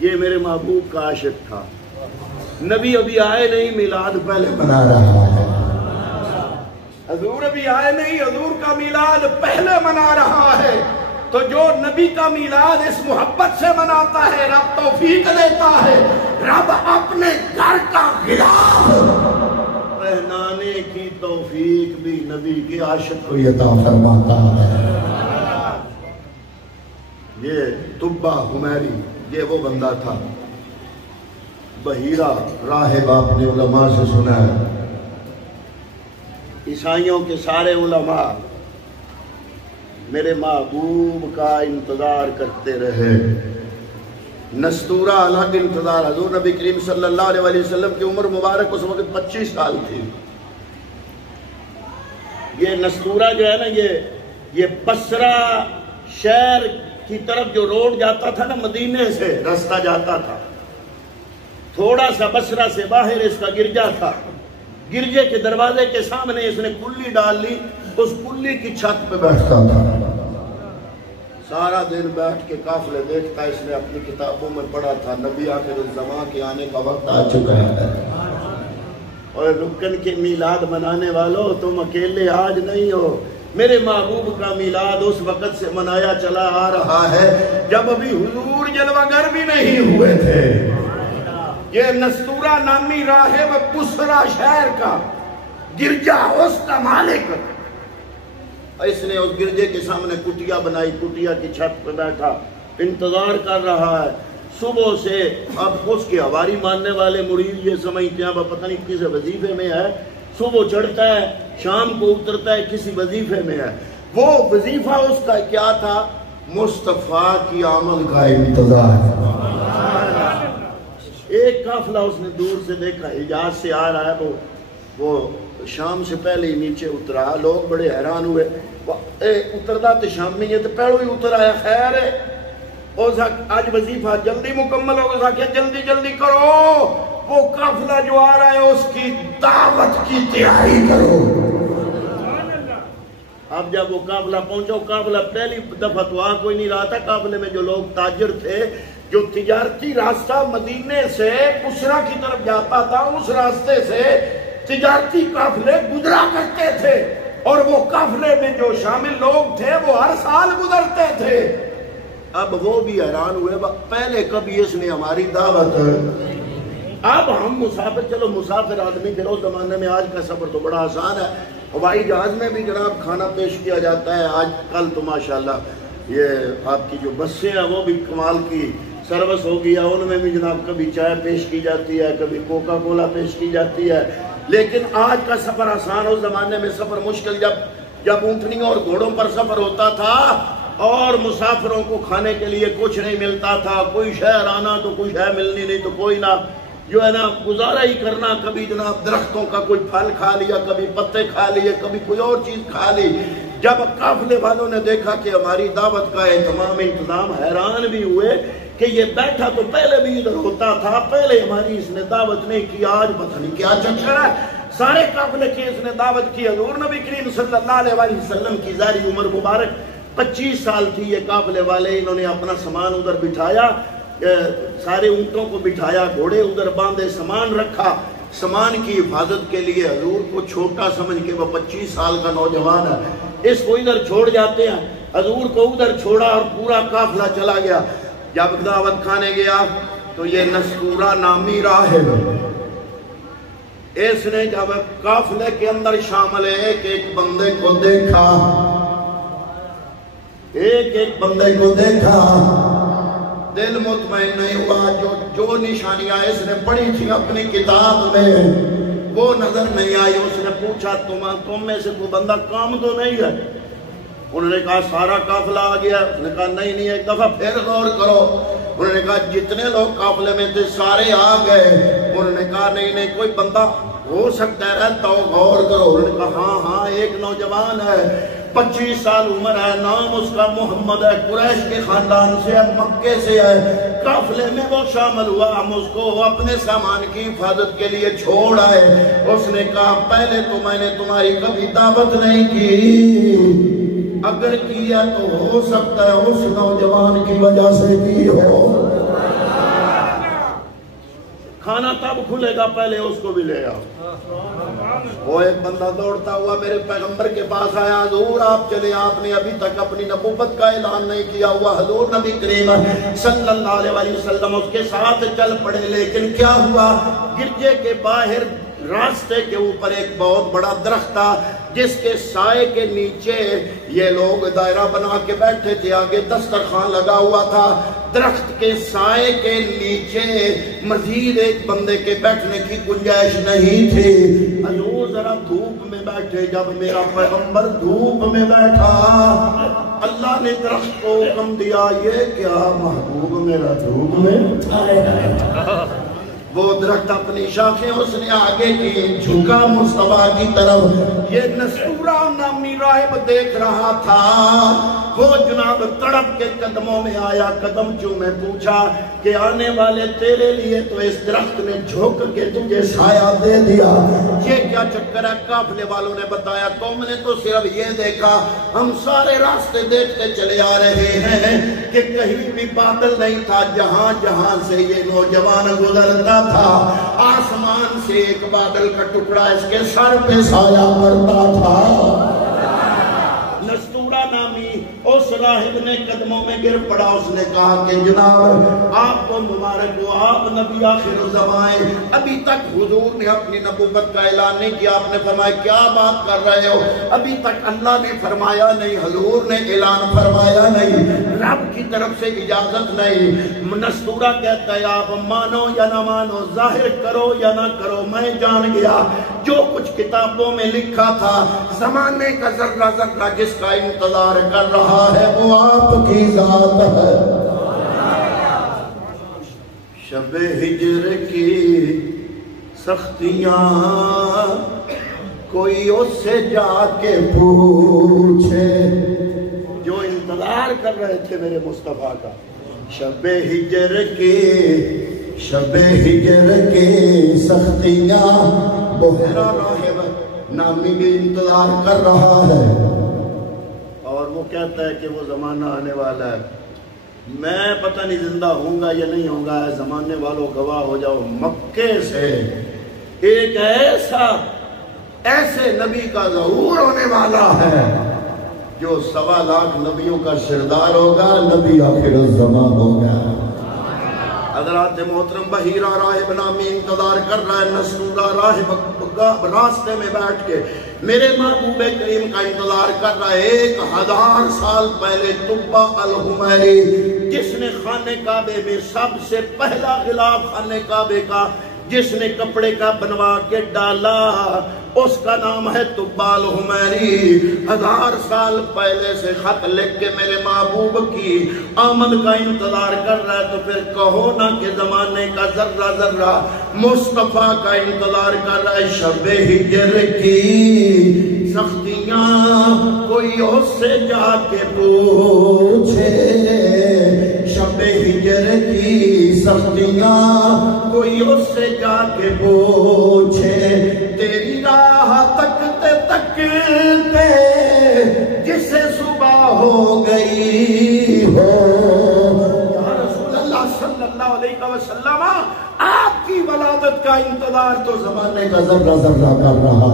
یہ میرے محبوب کا عاشق تھا. نبی ابھی آئے نہیں، میلاد پہلے منا رہا ہے. حضور ابھی آئے نہیں، حضور کا میلاد پہلے منا رہا ہے. تو جو نبی کا میلاد اس محبت سے مناتا ہے، رب توفیق دیتا ہے، رب اپنے گھر کا غلاف پہنانے کی توفیق بھی نبی کے عاشق کو عطا فرماتا ہے. یہ طبہ حمیری، یہ وہ بندہ تھا. بحیرہ راہب آپ نے علماء سے سنا ہے. عیسائیوں کے سارے علماء میرے محبوب کا انتظار کرتے رہے. نستورہ الگ انتظار. حضور نبی کریم صلی اللہ علیہ وسلم کی عمر مبارک اس وقت 25 سال تھی. یہ نستورہ جو ہے نا، یہ بصرہ شہر کی طرف جو روڈ جاتا تھا نا، مدینے سے راستہ جاتا تھا، تھوڑا سا بصرہ سے باہر اس کا گرجا تھا. گرجے کے دروازے کے سامنے اس نے کلی ڈال لی. اس کلی کی چھت پہ بیٹھتا تھا. سارا دن بیٹھ کے قافلے دیکھتا. اس نے اپنی کتابوں میں پڑھا تھا نبی آخر الزمان کے آنے کا وقت آ چکا ہے. اور رکن کے میلاد منانے والوں، تم اکیلے آج نہیں ہو. میرے محبوب کا میلاد اس وقت سے منایا چلا آ رہا ہے جب ابھی حضور جلوگر بھی نہیں ہوئے تھے. یہ نستورہ نامی راہب بصرہ شہر کا گرجا، اس کا مالک، اس نے اس گرجے کے سامنے کٹیا بنائی. کٹیا کی چھت پہ بیٹھا انتظار کر رہا ہے صبح سے. اب اس کے حواری ماننے والے مرید یہ سمجھتے ہیں اب پتہ نہیں کسی وظیفے میں ہے. صبح چڑھتا ہے، شام کو اترتا ہے، کسی وظیفے میں ہے. وہ وظیفہ اس کا کیا تھا؟ مصطفیٰ کی آمد کا انتظار. ایک قافلہ اس نے دور سے دیکھا، حجاز سے آ رہا ہے. وہ شام سے پہلے ہی نیچے اترا. لوگ بڑے حیران ہوئے. اتردا تو شام میں یہ تو پہلو ہی اتر آیا. خیر ہے، آج وظیفہ جلدی مکمل ہوگا. کہ جلدی جلدی کرو، وہ قافلہ جو آ رہا ہے اس کی دعوت کی تیاری کرو. اب جب وہ قافلہ پہنچا، قافلہ پہلی دفعہ تو آ کوئی نہیں رہا تھا. قافلے میں جو لوگ تاجر تھے، جو تجارتی راستہ مدینے سے بصرہ کی طرف جاتا تھا، اس راستے سے تجارتی قافلے گزرا کرتے تھے. اور وہ قافلے میں جو شامل لوگ تھے وہ ہر سال گزرتے تھے. اب وہ بھی حیران ہوئے، پہلے کبھی اس نے ہماری دعوت. اب ہم مسافر، چلو مسافر آدمی پھر اس زمانے میں، آج کا سفر تو بڑا آسان ہے. ہوائی جہاز میں بھی جناب کھانا پیش کیا جاتا ہے. آج کل تو ماشاءاللہ یہ آپ کی جو بسیں ہیں وہ بھی کمال کی سروس ہو گیا. ان میں بھی جناب کبھی چائے پیش کی جاتی ہے، کبھی کوکا کولا پیش کی جاتی ہے. لیکن آج کا سفر آسان. اس زمانے میں سفر مشکل. جب اونٹنیوں اور گھوڑوں پر سفر ہوتا تھا اور مسافروں کو کھانے کے لیے کچھ نہیں ملتا تھا، کوئی شہر آنا تو کوئی شہر ملنی نہیں تو کوئی نہ جو ہے نا گزارا ہی کرنا. کبھی جناب درختوں کا کوئی پھل کھا لیا، کبھی پتے کھا لیے، کبھی کوئی اور چیز کھا لی. جب قافلے والوں نے دیکھا کہ ہماری دعوت کا تمام انتظام، حیران بھی ہوئے کہ یہ بیٹھا تو پہلے بھی ادھر ہوتا تھا، پہلے ہماری اس نے دعوت نہیں کی، آج پتہ نہیں کیا چکر ہے. سارے قافلے کی اس نے دعوت کی. حضور نبی کریم صلی اللہ علیہ وسلم کی ظاہری عمر مبارک 25 سال تھی. یہ قافلے والے انہوں نے اپنا سامان ادھر بٹھایا، سارے اونٹوں کو بٹھایا، گھوڑے ادھر باندھے، سامان رکھا. سامان کی حفاظت کے لیے حضور کو چھوٹا سمجھ کے، وہ 25 سال کا نوجوان ہے، اس کو ادھر چھوڑ جاتے ہیں. حضور کو ادھر چھوڑا اور پورا قافلہ چلا گیا. جب دعوت کھانے گیا تو یہ نستورہ نامی راہب، اس نے جب قافلے کے اندر شامل ایک بندے کو دیکھا، ایک بندے کو دیکھا، دل مطمئن نہیں ہوا. جو نشانیاں اس نے پڑھی تھی اپنی کتاب میں وہ نظر نہیں آئی. اس نے پوچھا تم میں سے کوئی بندہ کام تو نہیں ہے؟ انہوں نے کہا سارا قافلہ آ گیا. اس نے کہا نہیں، ایک دفعہ پھر غور کرو. انہوں نے کہا جتنے لوگ قافلے میں تھے سارے آ گئے. انہوں نے کہا نہیں، کوئی بندہ ہو سکتا ہے رہتا ہو، غور کرو. انہوں نے کہا ہاں ایک نوجوان ہے، 25 سال عمر ہے، نام اس کا محمد ہے، قریش کے خاندان سے ہے، مکے سے ہے. قافلے میں وہ شامل ہوا، ہم اس کو اپنے سامان کی حفاظت کے لیے چھوڑ آئے. اس نے کہا پہلے تو میں نے تمہاری کبھی دعوت نہیں کی، اگر کیا تو ہو سکتا ہے اس نوجوان کی وجہ سے کی ہو. کھانا تب کھلے گا، پہلے اس کو بھی لے آؤ۔ وہ ایک بندہ دوڑتا ہوا میرے پیغمبر کے پاس آیا، حضور آپ چلے، آپ نے ابھی تک اپنی نبوت کا اعلان نہیں کیا ہوا۔ حضور نبی کریم صلی اللہ علیہ وسلم اس کے ساتھ چل پڑے، لیکن کیا ہوا، گرجے کے باہر راستے کے اوپر ایک بہت بڑا درخت تھا جس کے سائے کے نیچے یہ لوگ دائرہ بنا کے بیٹھے تھے، آگے دسترخوان لگا ہوا تھا۔ درخت کے سائے کے نیچے مزید ایک بندے کے بیٹھنے کی گنجائش نہیں تھی۔ حضور ذرا دھوپ میں بیٹھے، جب میرا پیغمبر دھوپ میں بیٹھا، اللہ نے درخت کو حکم دیا، یہ کیا محبوب میرا دھوپ میں آئے۔ وہ درخت اپنی شاخیں اس نے آگے کی، جھکا مصطفیٰ کی طرف۔ یہ نستورہ نامی راہب دیکھ رہا تھا، وہ جناب تڑپ کے قدموں میں آیا، قدم چومے پوچھا کہ آنے والے تیرے لیے تو اس درخت نے جھک کے تجھے سایہ دے دیا، یہ کیا چکر ہے؟ قافلے والوں نے بتایا، تم نے تو صرف یہ دیکھا، ہم سارے راستے دیکھتے چلے آ رہے ہیں کہ کہیں بھی بادل نہیں تھا، جہاں جہاں سے یہ نوجوان گزرتا تھا آسمان سے ایک بادل کا ٹکڑا اس کے سر پہ سایہ پڑتا تھا۔ نستورہ نامی اس راہب نے قدموں میں گر پڑا، اس نے کہا کہ جناب آپ کو مبارک ہو، آپ نبی آخر الزمان، ابھی تک حضور نے اپنی نبوت کا اعلان نہیں کیا۔ آپ نے فرمایا کیا بات کر رہے ہو، ابھی تک اللہ نے فرمایا نہیں، حضور نے اعلان فرمایا نہیں، رب کی طرف سے اجازت نہیں۔ نستورہ کہتا ہے آپ مانو یا نہ مانو، ظاہر کرو یا نہ کرو، میں جان گیا جو کچھ کتابوں میں لکھا تھا، زمانے کا ذرہ ذرہ جس کا انتظار کر رہا ہے وہ آپ کی ذات ہے۔ شب ہجر کی سختیاں کوئی اس سے جا کے پوچھے، جو انتظار کر رہے تھے میرے مصطفیٰ کا۔ شب ہجر کی سختیاں بحیرہ راہب نامی بھی انتظار کر رہا ہے، اور وہ کہتا ہے کہ وہ زمانہ آنے والا ہے، میں پتہ نہیں زندہ ہوں گا یا نہیں ہوں گا، زمانے والوں گواہ ہو جاؤ، مکے سے ایک ایسے نبی کا ظہور ہونے والا ہے جو 1.25 لاکھ نبیوں کا سردار ہوگا، نبی آخر الزمان ہوگا۔ حضرات محترم بحیرہ راہب نامی انتظار کر رہا ہے، نستورہ راہب راستے میں بیٹھ کے میرے محبوب کریم کا انتظار کر رہا ہے۔ 1000 سال پہلے تبہ الحمیری، جس نے خانہ کعبے میں سب سے پہلا غلاف خانہ کعبے کا جس نے کپڑے کا بنوا کے ڈالا، اس کا نام ہے تبہ الحمیری۔ 1000 سال پہلے سے خط لکھ کے میرے محبوب کی آمد کا انتظار کر رہا ہے، تو پھر کہو نا کہ زمانے کا ذرہ ذرہ مصطفیٰ کا انتظار کر رہا ہے۔ شب ہجر کی سختیاں کوئی اس سے جا کے پوچھے، شب ہجر کی سختیاں کوئی اس سے جا کے پوچھے، تیری راہ تکتے تکتے جسے صبح ہو گئی ہو۔ یا رسول اللہ صلی اللہ علیہ وسلم، آپ کی ولادت کا انتظار تو زمانے کا ذرہ ذرہ کر رہا